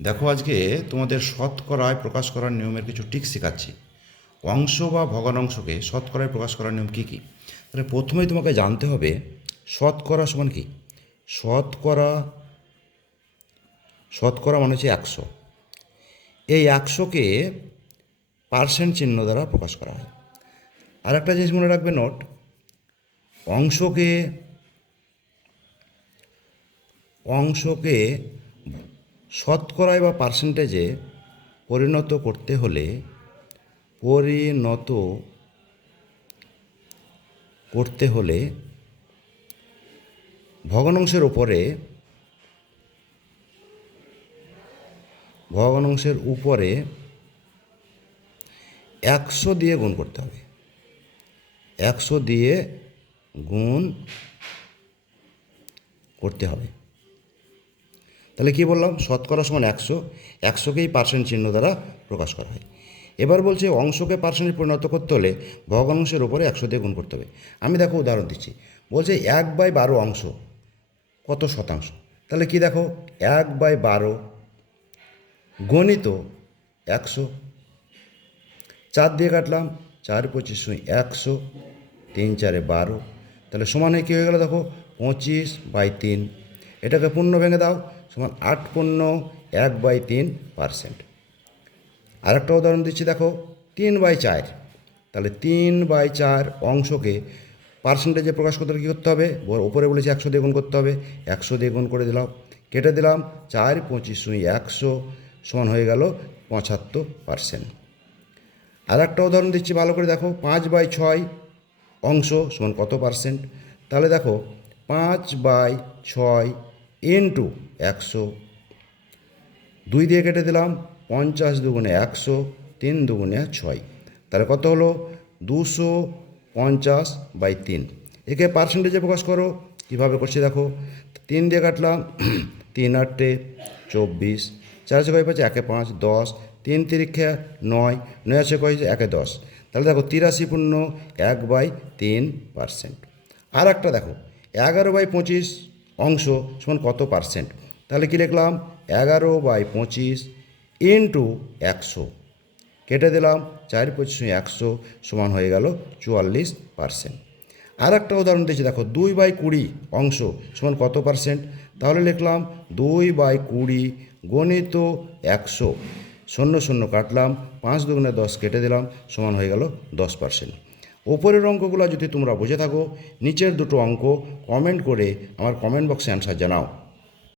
দেখো, আজকে তোমাদের শতকরায় প্রকাশ করার নিয়মের কিছু ট্রিক শেখাচ্ছি। অংশ বা ভগ্নাংশকে শতকরায় প্রকাশ করার নিয়ম কী কী। তাহলে প্রথমেই তোমাকে জানতে হবে শতকরা সমান কী। শতকরা শতকরা মানে হচ্ছে 100। এই 100কে পার্সেন্ট চিহ্ন দ্বারা প্রকাশ করা হয়। আর একটা জিনিস মনে রাখবে, নোট, অংশকে অংশকে শতকরায় বা পার্সেন্টেজে পরিণত করতে হলে পরিণত করতে হলে ভগ্নাংশের উপরে 100 দিয়ে গুণ করতে হবে। 100 দিয়ে গুণ করতে হবে। তাহলে কি বললাম, শতকরা সমান 100, 100কেই পার্সেন্ট চিহ্ন দ্বারা প্রকাশ করা হয়। এবার বলছে অংশকে পার্সেন্টে পরিণত করতে হলে ভগ্নাংশের উপরে 100 দিয়ে গুণ করতে হবে। আমি দেখো উদাহরণ দিচ্ছি, বলছে 1/12 অংশ কত শতাংশ। তাহলে কি দেখো, 1/12 গণিত 100, 4 দিয়ে কাটলাম, 4 25 100, 3 4 12, তাহলে সমানে কী হয়ে গেল দেখো, 25/3। এটাকে পূর্ণ ভেঙে দাও, সমান 8 পূর্ণ 1/3%। আর একটা উদাহরণ দিচ্ছি, দেখো 3/4। তাহলে 3/4 অংশকে পার্সেন্টেজে প্রকাশ করতে কী করতে হবে, ওপরে বলেছি 100 দিয়ে গুণ করতে হবে, 100 দিয়ে গুণ করে দিলাম, কেটে দিলাম, 4 25 100 সমান হয়ে গেল 75%। আর একটা উদাহরণ দিচ্ছি, ভালো করে দেখো, 5/6 অংশ সমান কত পার্সেন্ট। তাহলে দেখো 5/6 ইন্টু 100, 2 দিয়ে কেটে দিলাম, 50 দুগুণে 100, 3 দুগুণে 6, তাহলে কত হলো, 250/3। একে পার্সেন্টেজে প্রকাশ করো, কীভাবে করছি দেখো, 3 দিয়ে কাটলাম, 3 8 24, 4 6 5 1 5 10, 3 তিরিক্ষা 9, 9 6 1 10, তাহলে দেখো 83 পূর্ণ 1/3%। আর একটা দেখো 11/25 অংশ সমান কত পার্সেন্ট। তাহলে কী লিখলাম, 11/25 ইন্টু 100, কেটে দিলাম, 4 25 100 সমান হয়ে গেল 44%। আর একটা উদাহরণ দিয়েছি, দেখো 2/20 অংশ সমান কত পার্সেন্ট। তাহলে লিখলাম 2/20 গণিত 100, 0 0 কাটলাম, 5 দুগুণে 10 কেটে দিলাম, সমান হয়ে গেল 10%। ওপরের অঙ্কগুলো যদি তোমরা বুঝে থাকো, নিচের দুটো অঙ্ক কমেন্ট করে আমার কমেন্ট বক্সে অ্যান্সার জানাও।